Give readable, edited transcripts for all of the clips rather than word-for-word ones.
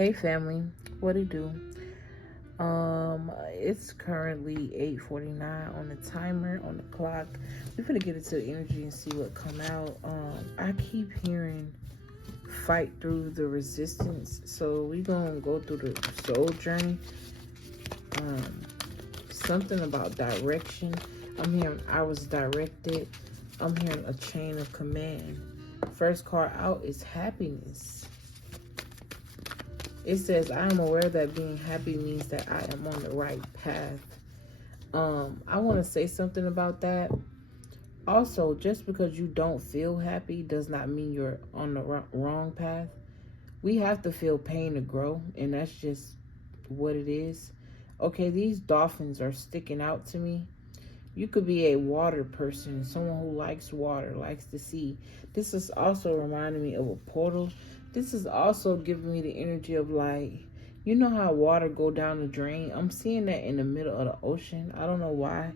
Hey family, what it do? It's currently 8:49 on the timer on the clock. We're gonna get into the energy and see what come out. I keep hearing fight through the resistance, so we gonna go through the soul journey. Something about direction. I'm hearing I was directed. I'm hearing a chain of command. First card out is happiness. It says, I am aware that being happy means that I am on the right path. I want to say something about that. Also, just because you don't feel happy does not mean you're on the wrong path. We have to feel pain to grow, and that's just what it is. Okay, these dolphins are sticking out to me. You could be a water person, someone who likes water, likes the sea. This is also reminding me of a portal. This is also giving me the energy of, like, you know how water go down the drain? I'm seeing that in the middle of the ocean. I don't know why.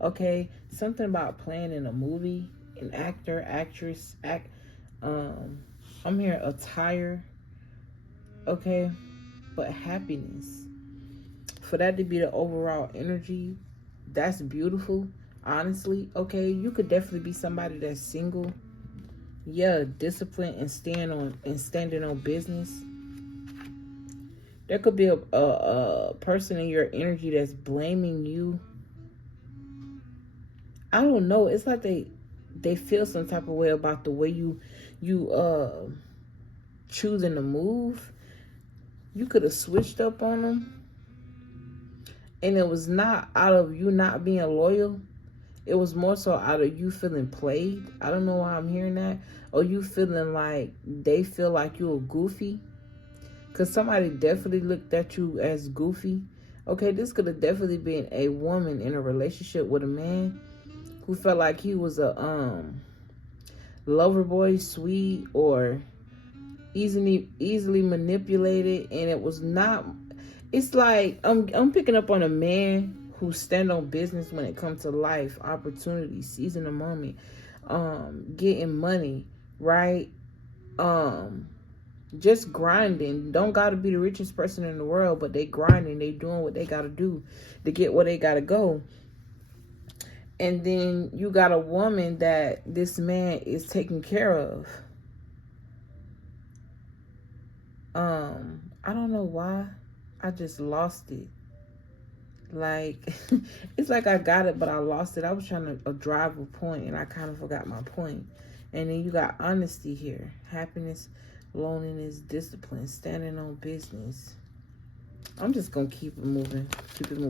Okay, something about playing in a movie, an actor, actress, I'm hearing attire. Okay, but happiness. For that to be the overall energy, that's beautiful, honestly. Okay, you could definitely be somebody that's single. Yeah, disciplined and standing on business. There could be a person in your energy that's blaming you. I don't know. It's like they feel some type of way about the way you choosing to move. You could have switched up on them, and it was not out of you not being loyal. It was more so out of you feeling played. I don't know why I'm hearing that. Or you feeling like they feel like you're goofy. Because somebody definitely looked at you as goofy. Okay, this could have definitely been a woman in a relationship with a man who felt like he was a lover boy, sweet, or easily manipulated. And it was not. It's like I'm picking up on a man who stand on business when it comes to life, opportunities, seizing the moment, getting money, right? Just grinding. Don't gotta be the richest person in the world, but they grinding, they doing what they gotta do to get where they gotta go. And then you got a woman that this man is taking care of. I don't know why. I just lost it. Like, it's like I got it, but I lost it. I was trying to drive a point, and I kind of forgot my point. And then you got honesty here. Happiness, loneliness, discipline, standing on business. I'm just going to keep it moving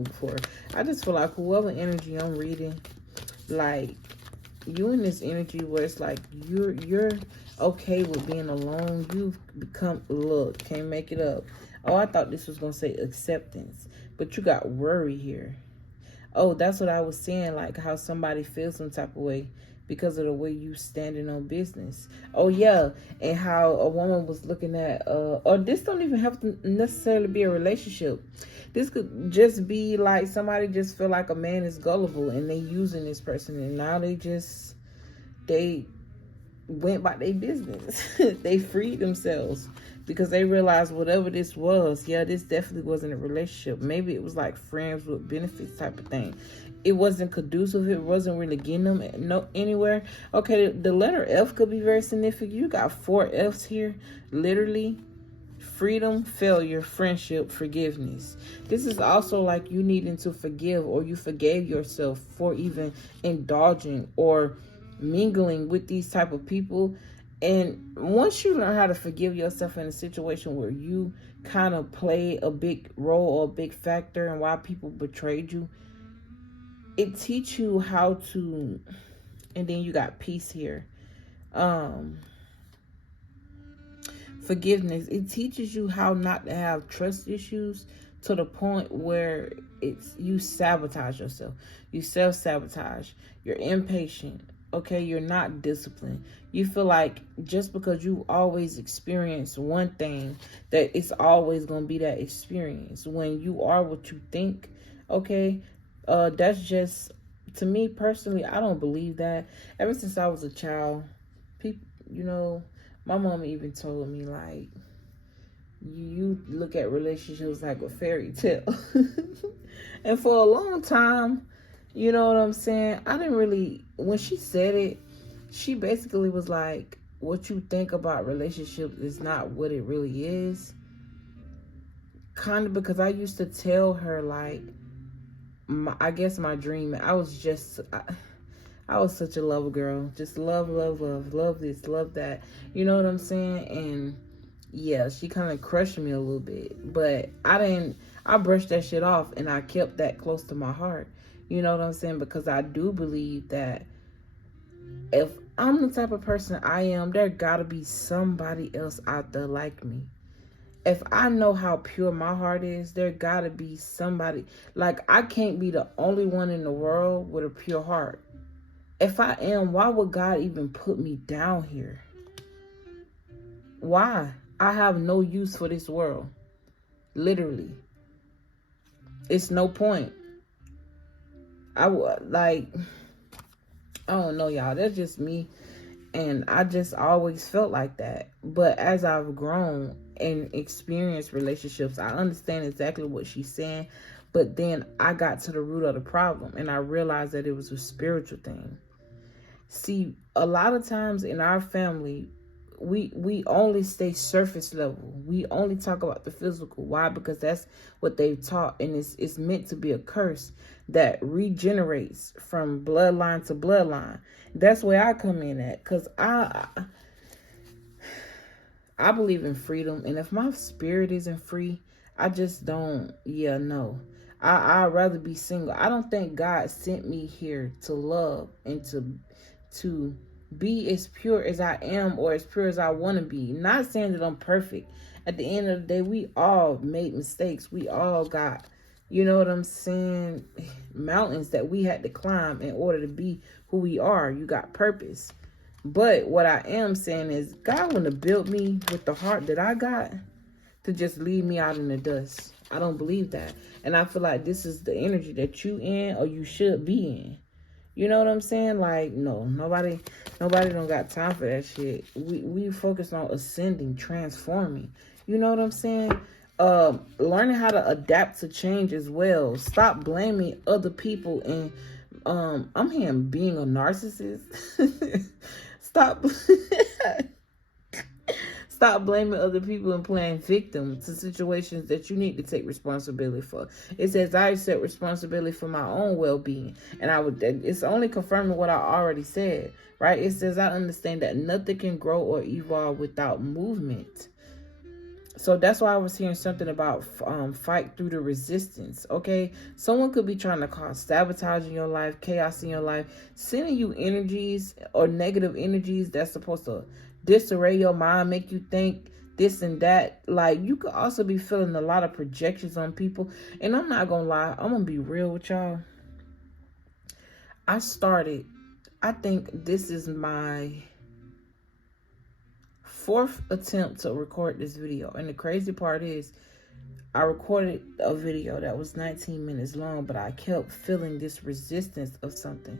forward. I just feel like whoever energy I'm reading, like, you in this energy where it's like you're okay with being alone. You've become, look, can't make it up. Oh, I thought this was going to say acceptance. But you got worry here. Oh, that's what I was saying, like how somebody feels some type of way because of the way you standing on business. Oh, yeah. And how a woman was looking at, or this don't even have to necessarily be a relationship. This could just be like somebody just feel like a man is gullible and they using this person. And now they went by their business. They freed themselves. Because they realized whatever this was, yeah, this definitely wasn't a relationship. Maybe it was like friends with benefits type of thing. It wasn't conducive. It wasn't really getting them anywhere. Okay, the letter F could be very significant. You got 4 F's here. Literally, freedom, failure, friendship, forgiveness. This is also like you needing to forgive, or you forgave yourself for even indulging or mingling with these type of people. And once you learn how to forgive yourself in a situation where you kind of play a big role or a big factor in why people betrayed you, it teaches you how to, and then you got peace here. Forgiveness. It teaches you how not to have trust issues to the point where it's you sabotage yourself. You self-sabotage. You're impatient. Okay, you're not disciplined. You feel like just because you always experience one thing, that it's always going to be that experience. When you are what you think, okay, that's just, to me personally, I don't believe that. Ever since I was a child, people, my mom even told me, like, you look at relationships like a fairy tale. And for a long time, you know what I'm saying, I didn't really, when she said it, she basically was like, what you think about relationships is not what it really is. Kind of, because I used to tell her, like, I guess my dream, I was such a love girl. Just love this, love that. You know what I'm saying? And yeah, she kind of crushed me a little bit. But I brushed that shit off, and I kept that close to my heart. You know what I'm saying? Because I do believe that if I'm the type of person I am, there gotta be somebody else out there like me. If I know how pure my heart is, there gotta be somebody. Like, I can't be the only one in the world with a pure heart. If I am, why would God even put me down here? Why? I have no use for this world. Literally. It's no point. I don't know, y'all. That's just me. And I just always felt like that. But as I've grown and experienced relationships, I understand exactly what she's saying. But then I got to the root of the problem, and I realized that it was a spiritual thing. See, a lot of times in our family, we only stay surface level. We only talk about the physical. Why? Because that's what they've taught, and it's meant to be a curse that regenerates from bloodline to bloodline. That's where I come in at, because I believe in freedom, and if my spirit isn't free, I just don't. Yeah, no. I'd rather be single. I don't think God sent me here to love and to be as pure as I am, or as pure as I want to be. Not saying that I'm perfect. At the end of the day, we all made mistakes. We all got, you know what I'm saying, mountains that we had to climb in order to be who we are. You got purpose. But what I am saying is, God wouldn't have built me with the heart that I got to just leave me out in the dust. I don't believe that. And I feel like this is the energy that you in, or you should be in. You know what I'm saying? Like, no, nobody don't got time for that shit. We focus on ascending, transforming. You know what I'm saying? Learning how to adapt to change as well. Stop blaming other people. And I'm hearing being a narcissist. Stop blaming other people and playing victim to situations that you need to take responsibility for. It says, I accept responsibility for my own well-being. And it's only confirming what I already said, right? It says, I understand that nothing can grow or evolve without movement. So that's why I was hearing something about fight through the resistance, okay? Someone could be trying to cause sabotage in your life, chaos in your life, sending you energies or negative energies that's supposed to disarray your mind, make you think this and that. Like, you could also be feeling a lot of projections on people. And I'm not gonna lie, I'm gonna be real with y'all. I think this is my 4th attempt to record this video. And the crazy part is, I recorded a video that was 19 minutes long, but I kept feeling this resistance of something.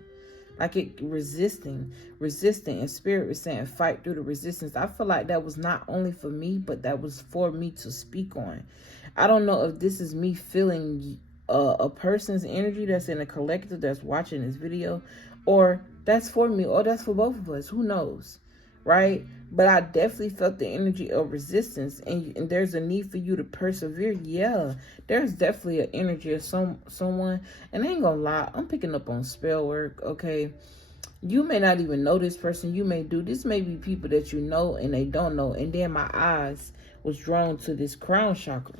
Like it resisting, and spirit was saying, fight through the resistance. I feel like that was not only for me, but that was for me to speak on. I don't know if this is me feeling a person's energy that's in a collective that's watching this video, or that's for me, or that's for both of us. Who knows, right? But I definitely felt the energy of resistance, and there's a need for you to persevere. Yeah, there's definitely an energy of someone, and I ain't gonna lie, I'm picking up on spell work, okay? You may not even know this person. You may do. This may be people that you know and they don't know. And then my eyes was drawn to this crown chakra.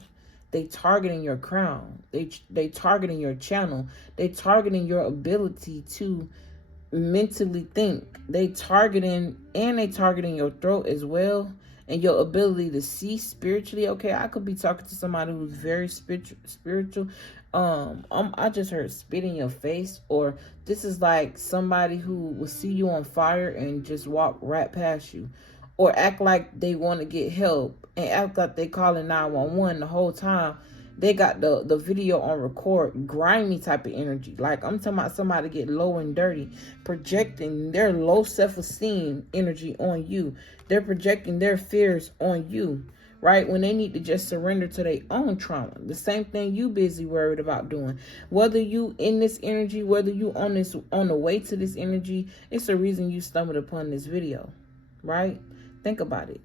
They targeting your crown. They targeting your channel. They targeting your ability to mentally think. They targeting your throat as well, and your ability to see spiritually. Okay, I could be talking to somebody who's very spiritual. I just heard spit in your face, or this is like somebody who will see you on fire and just walk right past you, or act like they want to get help and act like they calling 911 the whole time. They got the video on record, grimy type of energy. Like, I'm talking about somebody get low and dirty, projecting their low self-esteem energy on you. They're projecting their fears on you, right? When they need to just surrender to their own trauma. The same thing you busy worried about doing. Whether you in this energy, whether you on the way to this energy, it's the reason you stumbled upon this video, right? Think about it.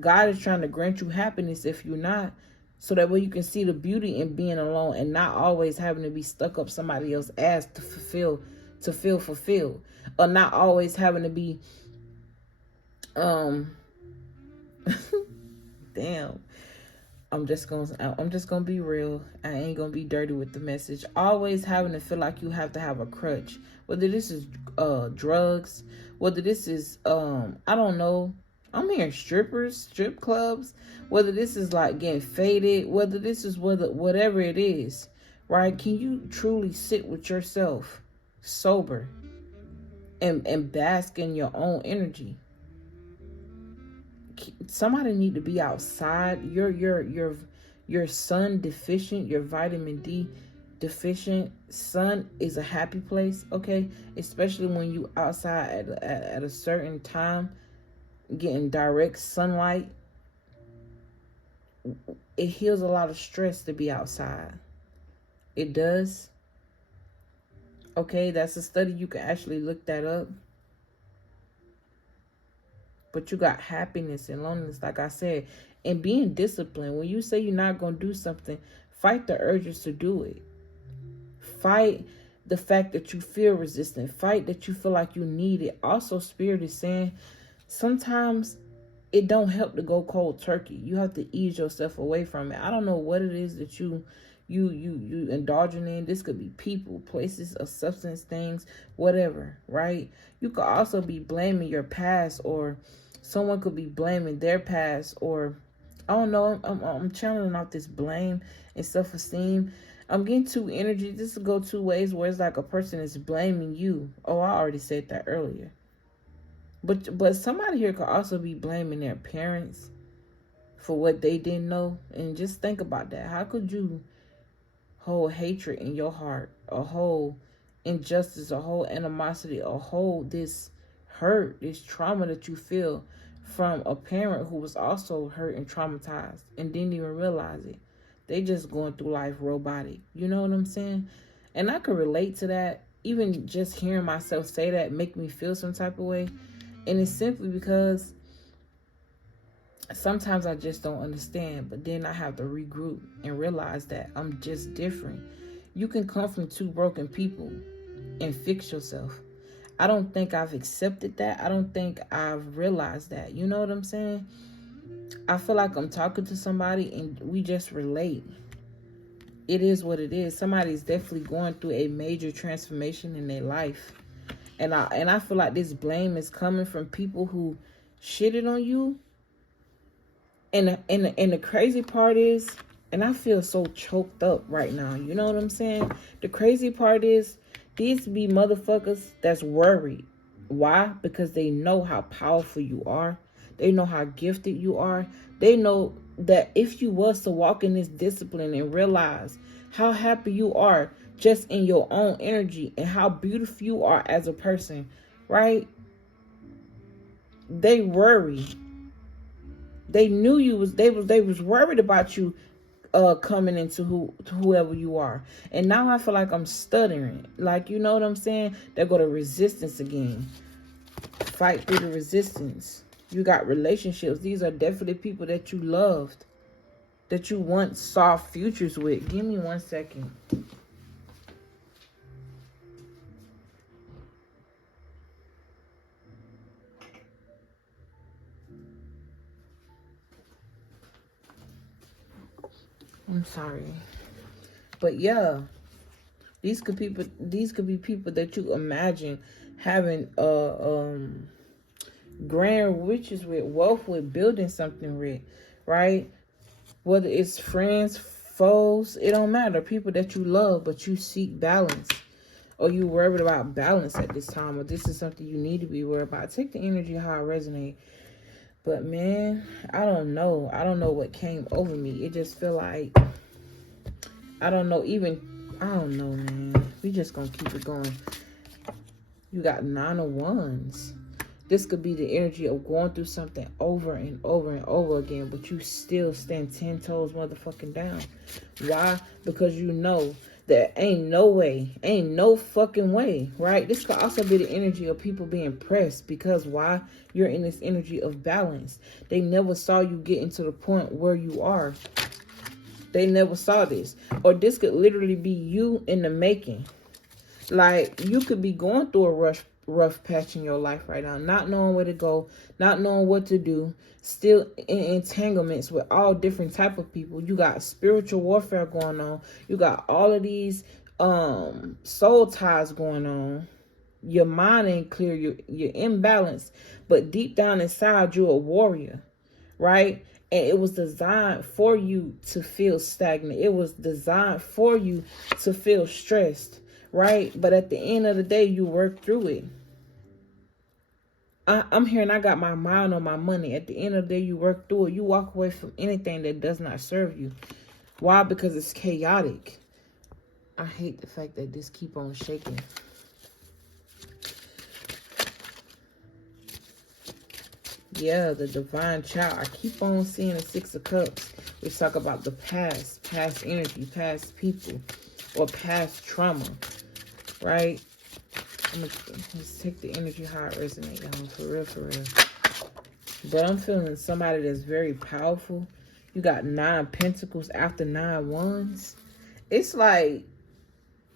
God is trying to grant you happiness if you're not, so that way you can see the beauty in being alone and not always having to be stuck up somebody else's ass to feel fulfilled, or not always having to be damn. I'm just gonna be real. I ain't gonna be dirty with the message. Always having to feel like you have to have a crutch, whether this is drugs, whether this is I don't know, I'm hearing strip clubs, whether this is like getting faded, whether this is whatever it is, right? Can you truly sit with yourself sober and bask in your own energy? Somebody need to be outside. Your sun deficient, your vitamin D deficient. Sun is a happy place, okay? Especially when you outside at a certain time, getting direct sunlight. It heals a lot of stress to be outside. It does. Okay, that's a study. You can actually look that up. But you got happiness and loneliness, like I said, and being disciplined. When you say you're not going to do something, fight the urges to do it. Fight the fact that you feel resistant. Fight that you feel like you need it. Also, Spirit is saying sometimes it don't help to go cold turkey. You have to ease yourself away from it. I don't know what it is that you indulging in. This could be people, places, or substance, things, whatever, right? You could also be blaming your past, or someone could be blaming their past, or I don't know. I'm channeling off this blame and self-esteem. I'm getting two energies. This will go two ways, where it's like a person is blaming you. Oh, I already said that earlier. But somebody here could also be blaming their parents for what they didn't know. And just think about that. How could you hold hatred in your heart, a whole injustice, a whole animosity, a whole this hurt, this trauma that you feel from a parent who was also hurt and traumatized and didn't even realize it? They just going through life robotic. You know what I'm saying? And I could relate to that. Even just hearing myself say that make me feel some type of way. And it's simply because sometimes I just don't understand, but then I have to regroup and realize that I'm just different. You can come from two broken people and fix yourself. I don't think I've accepted that. I don't think I've realized that. You know what I'm saying? I feel like I'm talking to somebody and we just relate. It is what it is. Somebody's definitely going through a major transformation in their life. And I feel like this blame is coming from people who shitted on you. And the crazy part is, and I feel so choked up right now. You know what I'm saying? The crazy part is, these be motherfuckers that's worried. Why? Because they know how powerful you are. They know how gifted you are. They know that if you was to walk in this discipline and realize how happy you are just in your own energy and how beautiful you are as a person, right? They worry. They knew you was they was worried about you coming into whoever you are. And now I feel like I'm stuttering. Like, you know what I'm saying? They go to resistance again. Fight through the resistance. You got relationships. These are definitely people that you loved, that you once saw futures with. Give me 1 second. I'm sorry. But yeah, these could be people that you imagine having grand riches with, wealth with, building something with, right? Whether it's friends, foes, it don't matter. People that you love, but you seek balance, or you worried about balance at this time, or this is something you need to be worried about. Take the energy how it resonates. But man, I don't know. I don't know what came over me. It just feel like, I don't know, man. We just gonna keep it going. You got 9 of Wands. This could be the energy of going through something over and over and over again, but you still stand 10 toes motherfucking down. Why? Because you know there ain't no way, ain't no fucking way, right? This could also be the energy of people being pressed, because why? You're in this energy of balance. They never saw you getting to the point where you are. They never saw this. Or this could literally be you in the making. Like, you could be going through a rough patch in your life right now, not knowing where to go, not knowing what to do, still in entanglements with all different type of people. You got spiritual warfare going on. You got all of these soul ties going on. Your mind ain't clear. You're imbalanced, but deep down inside, you're a warrior, right? And it was designed for you to feel stagnant. It was designed for you to feel stressed, right? But at the end of the day, you work through it. I'm here and I got my mind on my money. At the end of the day, you work through it. You walk away from anything that does not serve you. Why? Because it's chaotic. I hate the fact that this keep on shaking. Yeah, the divine child. I keep on seeing the 6 of Cups. We talk about the past energy, past people, or past trauma, right? Let's take the energy how it resonates, y'all. For real, for real. But I'm feeling somebody that's very powerful. You got 9 Pentacles after 9 Wands. It's like,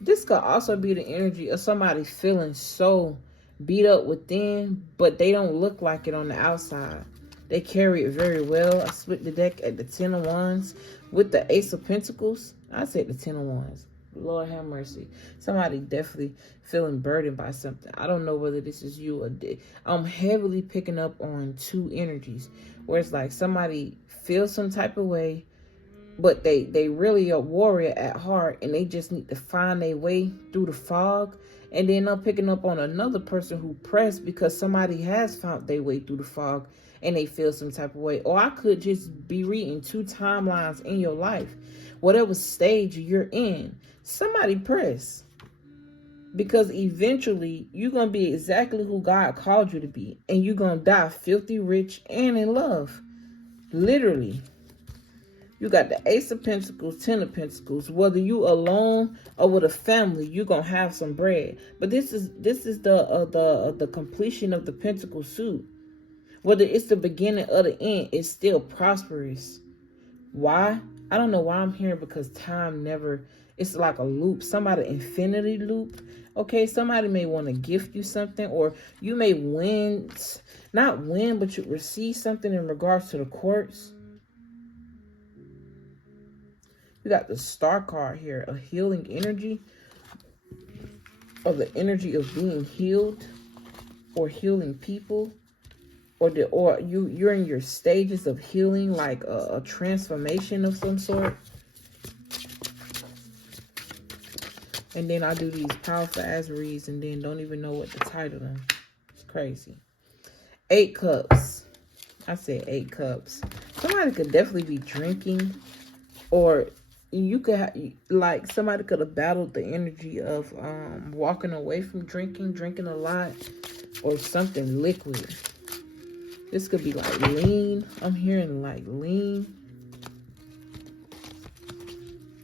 this could also be the energy of somebody feeling so beat up within, but they don't look like it on the outside. They carry it very well. I split the deck at the 10 of Wands with the Ace of Pentacles. I said the 10 of Wands. Lord have mercy. Somebody definitely feeling burdened by something. I don't know whether this is you or I'm heavily picking up on 2 energies where it's like somebody feels some type of way, but they really a warrior at heart, and they just need to find their way through the fog. And then I'm picking up on another person who pressed because somebody has found their way through the fog and they feel some type of way. Or I could just be reading 2 timelines in your life. Whatever stage you're in, somebody press. Because eventually you're going to be exactly who God called you to be. And you're going to die filthy rich and in love. Literally. You got the Ace of Pentacles, 10 of Pentacles. Whether you alone or with a family, you're gonna have some bread. But this is the completion of the Pentacle suit. Whether it's the beginning or the end, it's still prosperous. Why? I don't know why I'm here, because time never. It's like a loop. Somebody infinity loop. Okay, somebody may want to gift you something, or you may win, not win, but you receive something in regards to the courts. You got the Star card here, a healing energy, or the energy of being healed, or healing people, or you're in your stages of healing, like a transformation of some sort. And then I do these powerful ass reads and then don't even know what to title them. It's crazy. 8 Cups. I said 8 Cups. Somebody could definitely be drinking, or you could have, like, somebody could have battled the energy of walking away from drinking a lot, or something liquid. This could be like lean. I'm hearing like lean.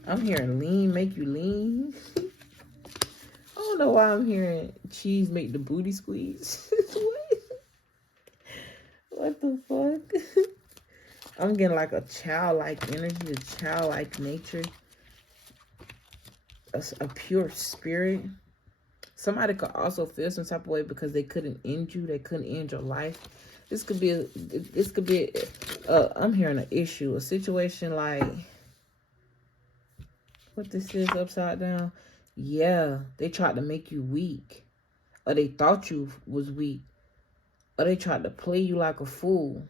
I'm hearing lean make you lean. I don't know why I'm hearing cheese make the booty squeeze. What the fuck? I'm getting like a childlike energy, a childlike nature, a pure spirit. Somebody could also feel some type of way because they couldn't end you. They couldn't end your life. This could be I'm hearing an issue, a situation like, what this is upside down. Yeah, they tried to make you weak, or they thought you was weak, or they tried to play you like a fool.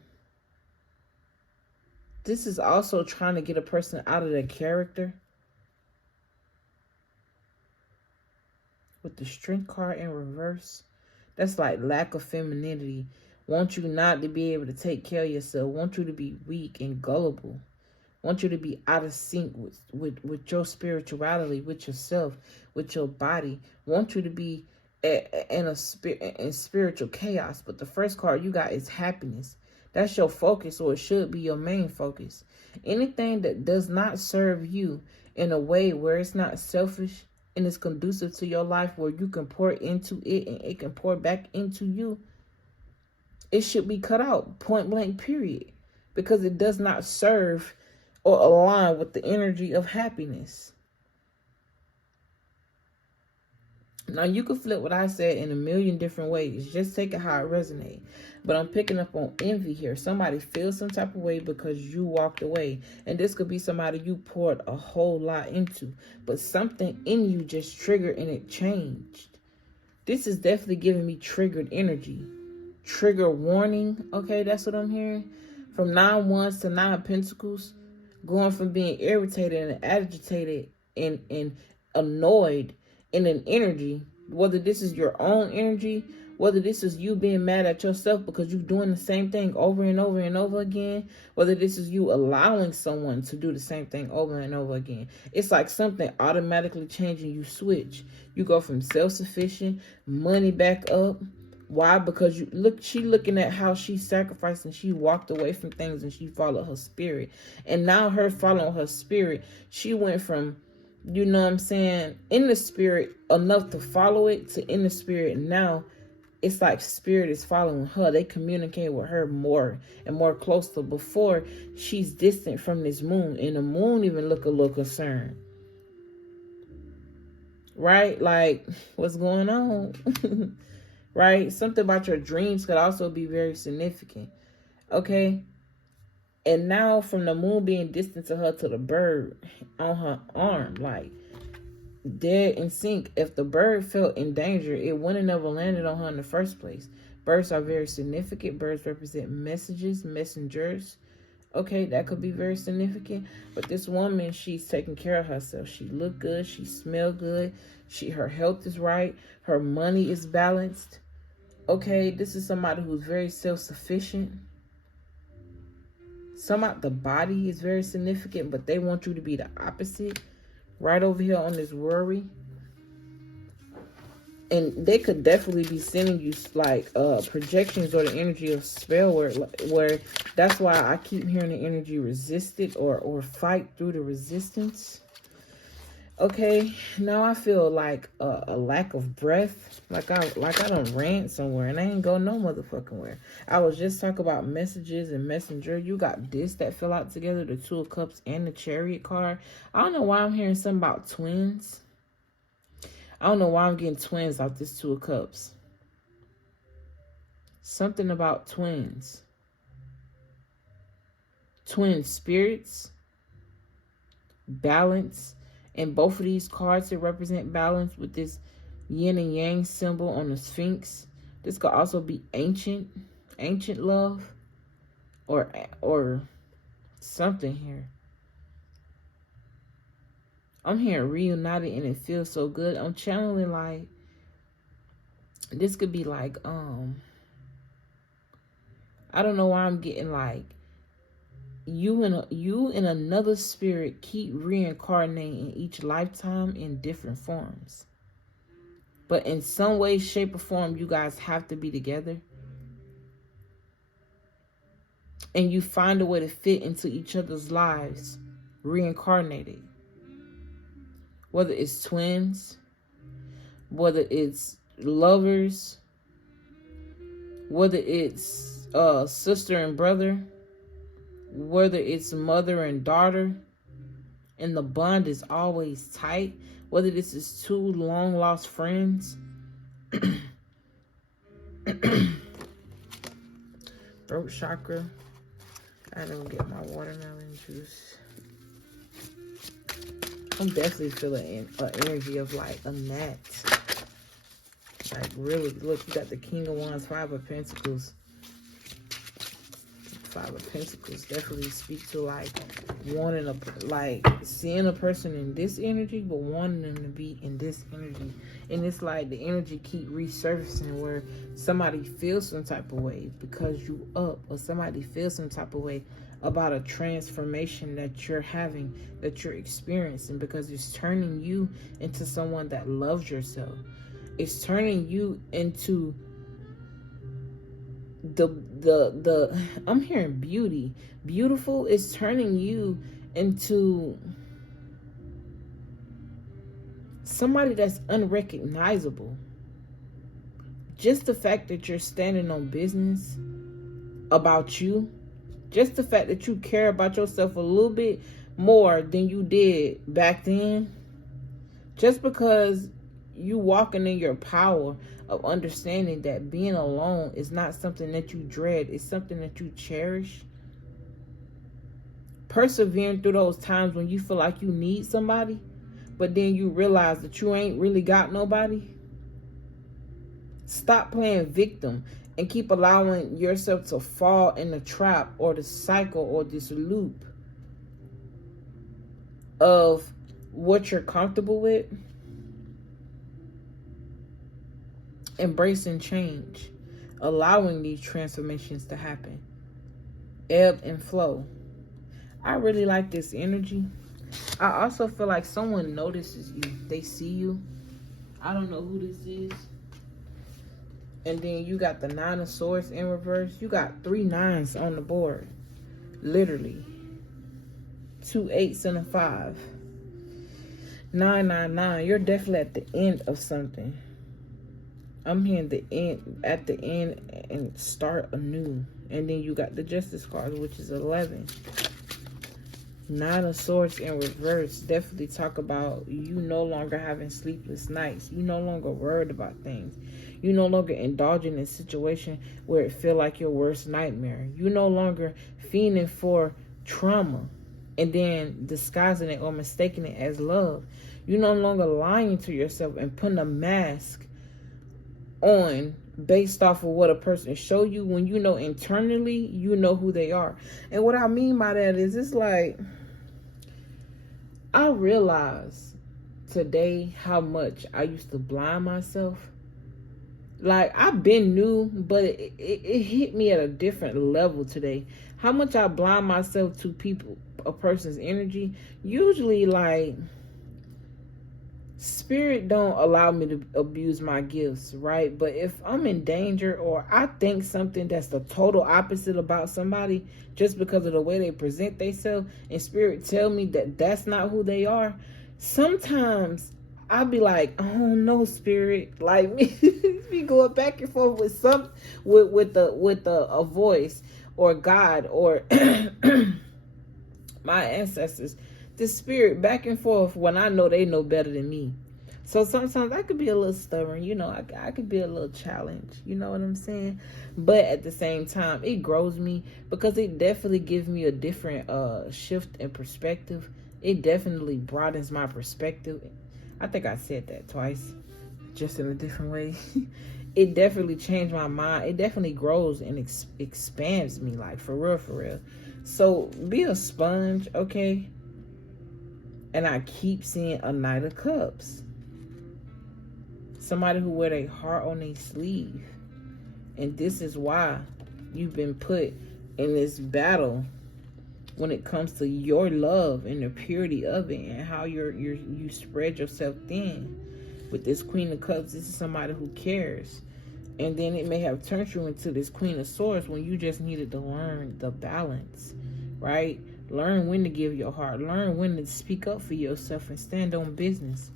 This is also trying to get a person out of their character. With the Strength card in reverse, that's like lack of femininity. Want you not to be able to take care of yourself. Want you to be weak and gullible. Want you to be out of sync with your spirituality, with yourself, with your body. Want you to be in spiritual chaos. But the first card you got is happiness. That's your focus, or it should be your main focus. Anything that does not serve you in a way where it's not selfish and is conducive to your life, where you can pour into it and it can pour back into you, it should be cut out, point blank, period. Because it does not serve or align with the energy of happiness. Now, you can flip what I said in a million different ways. Just take it how it resonates. But I'm picking up on envy here. Somebody feels some type of way because you walked away. And this could be somebody you poured a whole lot into. But something in you just triggered and it changed. This is definitely giving me triggered energy. Trigger warning. Okay, that's what I'm hearing. From 9 wands to 9 pentacles. Going from being irritated and agitated and annoyed in an energy, whether this is your own energy, whether this is you being mad at yourself because you're doing the same thing over and over and over again, whether this is you allowing someone to do the same thing over and over again. It's like something automatically changing. You switch. You go from self-sufficient, money back up. Why? Because you look, she looking at how she sacrificed and she walked away from things and she followed her spirit. And now her following her spirit, she went from, you know what I'm saying, in the spirit enough to follow it, to in the spirit now it's like spirit is following her. They communicate with her more and more closely. Before, she's distant from this moon, and the moon even look a little concerned. Right? Like, what's going on? Right? Something about your dreams could also be very significant. Okay? And now from the moon being distant to her, to the bird on her arm, like dead in sync. If the bird felt in danger, it wouldn't have never landed on her in the first place. Birds are very significant. Birds represent messages, messengers. Okay, that could be very significant. But this woman, she's taking care of herself. She look good. She smell good. Her health is right. Her money is balanced. Okay, this is somebody who's very self-sufficient. Somewhat the body is very significant, but they want you to be the opposite. Right over here on this worry. And they could definitely be sending you like projections or the energy of spell where that's why I keep hearing the energy resisted or fight through the resistance. Okay, now I feel like a lack of breath. Like I done ran somewhere and I ain't go no motherfucking where. I was just talking about messages and messenger. You got this that fell out together, the 2 of Cups and the Chariot card. I don't know why I'm hearing something about twins. I don't know why I'm getting twins out this 2 of Cups. Something about twins. Twin spirits. Balance. And both of these cards, they represent balance with this yin and yang symbol on the Sphinx. This could also be ancient love. Or something here. I'm hearing reunited and it feels so good. I'm channeling like, this could be like, I don't know why I'm getting like, you and another spirit keep reincarnating in each lifetime in different forms. But in some way, shape, or form, you guys have to be together. And you find a way to fit into each other's lives, reincarnated. Whether it's twins, whether it's lovers, whether it's sister and brother, whether it's mother and daughter, and the bond is always tight, whether this is 2 long lost friends. Throat chakra. I don't get my watermelon juice. I'm definitely feeling an energy of like a gnat. Like really, look, you got the King of Wands, 5 of Pentacles. 5 of Pentacles definitely speak to like wanting like seeing a person in this energy, but wanting them to be in this energy. And it's like the energy keep resurfacing where somebody feels some type of way because you up, or somebody feels some type of way about a transformation that you're having, that you're experiencing, because it's turning you into someone that loves yourself. is turning you into the I'm hearing beauty. Beautiful is turning you into somebody that's unrecognizable. Just the fact that you're standing on business about you, just the fact that you care about yourself a little bit more than you did back then, just because you walking in your power of understanding that being alone is not something that you dread, it's something that you cherish. Persevering through those times when you feel like you need somebody, but then you realize that you ain't really got nobody. Stop playing victim and keep allowing yourself to fall in the trap or the cycle or this loop of what you're comfortable with. Embracing change, allowing these transformations to happen. Ebb and flow. I really like this energy. I also feel like someone notices you. They see you. I don't know who this is. And then you got the 9 of Swords in reverse. You got 3 9s on the board. Literally. 2 8s and a 5. 999. You're definitely at the end of something. I'm hearing the end, at the end, and start anew. And then you got the Justice card, which is 11. 9 of Swords in reverse. Definitely talk about you no longer having sleepless nights. You no longer worried about things. You no longer indulging in a situation where it feel like your worst nightmare. You no longer fiending for trauma and then disguising it or mistaking it as love. You no longer lying to yourself and putting a mask on based off of what a person show you, when you know internally you know who they are. And what I mean by that is, it's like, I realize today how much I used to blind myself. Like, I've been new, but it hit me at a different level today. How much I blind myself to people, a person's energy. Usually, like, spirit don't allow me to abuse my gifts, right? But if I'm in danger or I think something that's the total opposite about somebody just because of the way they present themselves, and spirit tell me that that's not who they are, sometimes I'll be like, oh no, spirit, like me going back and forth with a voice or God or my ancestors, the spirit back and forth when I know they know better than me. So sometimes I could be a little stubborn, you know, I could be a little challenged, you know what I'm saying? But at the same time, it grows me because it definitely gives me a different shift in perspective. It definitely broadens my perspective. I think I said that twice, just in a different way. It definitely changed my mind. It definitely grows and expands me, like, for real, for real. So be a sponge, okay? And I keep seeing a Knight of Cups. Somebody who wear their heart on their sleeve. And this is why you've been put in this battle when it comes to your love and the purity of it, and how you spread yourself thin. With this Queen of Cups, this is somebody who cares. And then it may have turned you into this Queen of Swords when you just needed to learn the balance, right? Learn when to give your heart. Learn when to speak up for yourself and stand on business.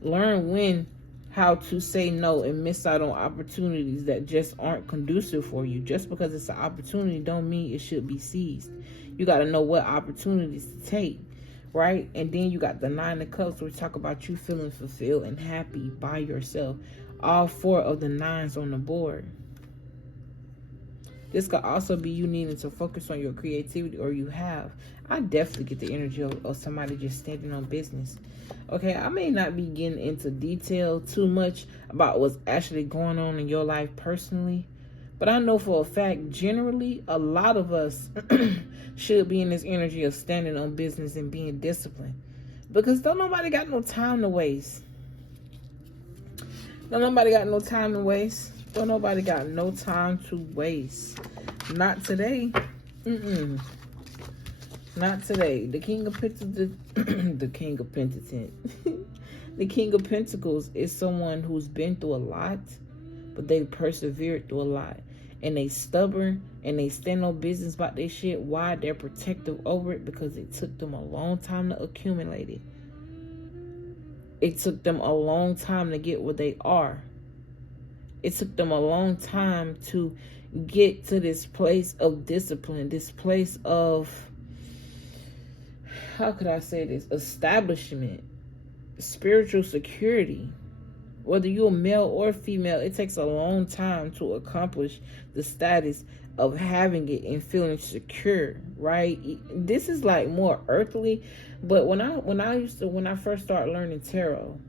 Learn how to say no and miss out on opportunities that just aren't conducive for you. Just because it's an opportunity don't mean it should be seized. You got to know what opportunities to take, right? And then you got the 9 of Cups, where we talk about you feeling fulfilled and happy by yourself. All 4 of the 9s on the board. This could also be you needing to focus on your creativity, or you have. I definitely get the energy of somebody just standing on business. Okay, I may not be getting into detail too much about what's actually going on in your life personally, but I know for a fact, generally, a lot of us should be in this energy of standing on business and being disciplined. Because don't nobody got no time to waste. Don't nobody got no time to waste. Don't nobody got no time to waste. Not today. Not Not today. The King of Pentacles, the King of Pentacles. The King of Pentacles is someone who's been through a lot, but they persevered through a lot. And they stubborn and they stand on business about their shit. Why? They're protective over it because it took them a long time to accumulate it. It took them a long time to get where they are. It took them a long time to get to this place of discipline, this place of, how could I say this? Establishment, spiritual security. Whether you're male or female, it takes a long time to accomplish the status of having it and feeling secure, right? This is like more earthly, but when I first started learning tarot,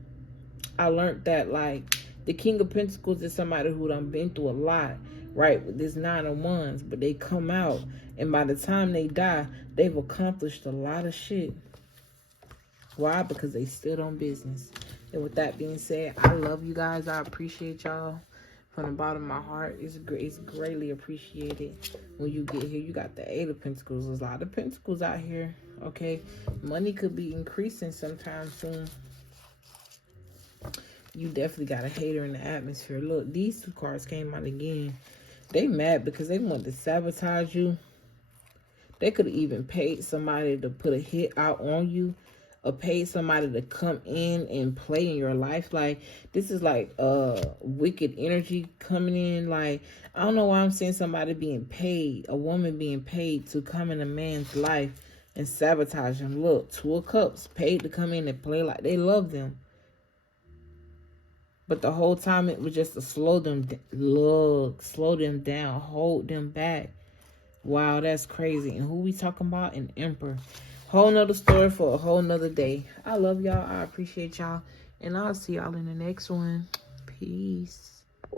I learned that like the King of Pentacles is somebody who done been through a lot, right? With this 9 of Wands, but they come out and by the time they die, they've accomplished a lot of shit. Why? Because they stood on business. And with that being said, I love you guys. I appreciate y'all from the bottom of my heart. It's greatly appreciated when you get here. You got the 8 of Pentacles. There's a lot of Pentacles out here, okay? Money could be increasing sometime soon. You definitely got a hater in the atmosphere. Look, these 2 cards came out again. They mad because they want to sabotage you. They could have even paid somebody to put a hit out on you, or paid somebody to come in and play in your life. Like, this is like wicked energy coming in. Like, I don't know why I'm seeing somebody being paid, a woman being paid to come in a man's life and sabotage him. Look, 2 of Cups, paid to come in and play like they love them. But the whole time it was just to slow them down, hold them back. Wow, that's crazy. And who we talking about? An Emperor. Whole nother story for a whole nother day. I love y'all. I appreciate y'all. And I'll see y'all in the next one. Peace.